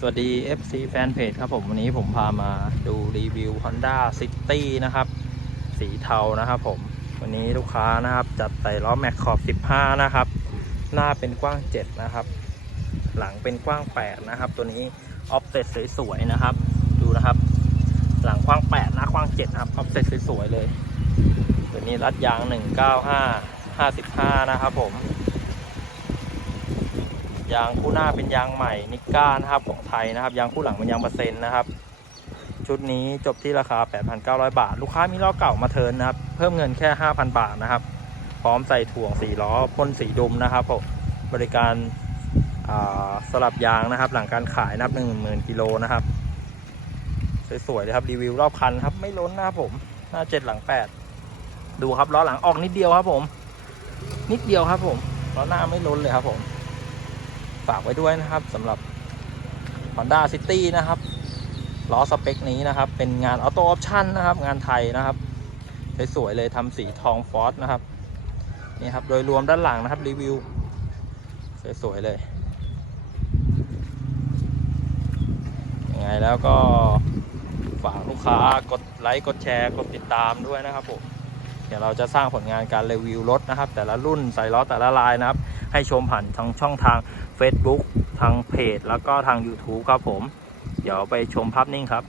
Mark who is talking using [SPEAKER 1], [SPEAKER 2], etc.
[SPEAKER 1] สวัสดี FC แฟนเพจครับผมวันนี้ผมพามาดูรีวิว Honda City นะครับ สีเทานะครับผม วันนี้ลูกค้านะครับจัดใส่ล้อแม็กขอบ 15 นะครับ หน้าเป็นกว้าง 7 นะครับ หลังเป็นกว้าง 8 นะครับ ตัวนี้ออฟเซ็ตสวยๆนะครับ ดูนะครับ หลังกว้าง 8 หน้ากว้าง 7 นะครับออฟเซ็ตสวยๆเลย ตัวนี้รัดยาง 195 55 นะครับผม ยางคู่หน้าเป็นยางใหม่นิก้านะครับของไทยนะครับ ยางคู่หลังเป็นยางเปอร์เซ็นต์นะครับ ชุดนี้จบที่ราคา 8,900 บาท ลูกค้ามีล้อเก่ามาเทินนะครับ เพิ่มเงินแค่ 5,000 บาทนะครับ พร้อมใส่ถ่วงสีล้อพ่นสีดำนะครับผมบริการาสลับยางนะครับ หลังการขายนับ1 0,000กิโลนะครับสวยๆเลยครับรีวิวรอบคันครับไม่ล้นนะครับผมหน้า7หลัง8ดูครับล้อหลังออกนิดเดียวครับผม นิดเดียวครับผมล้อหน้าไม่ล้นเลยครับผม ฝากไว้ด้วยนะครับสำหรับ Honda City นะครับล้อสเปคนี้นะครับ เป็นงานออโต้ออปชั่นนะครับ งานไทยนะครับสวยๆเลยทำสีทองฟอสนะครับนี่ครับโดยรวมด้านหลังนะครับรีวิว สวยๆเลยยังไงแล้วก็ฝากลูกค้ากดไลค์กดแชร์กดติดตามด้วยนะครับผมเดี๋ยวเราจะสร้างผลงานการรีวิวรถนะครับ แต่ละรุ่นใส่ล้อแต่ละลายนะครับ ให้ชมผ่านทางช่องทาง Facebook ทางเพจ แล้วก็ทาง YouTube ครับผม เดี๋ยวไปชมภาพนิ่งครับ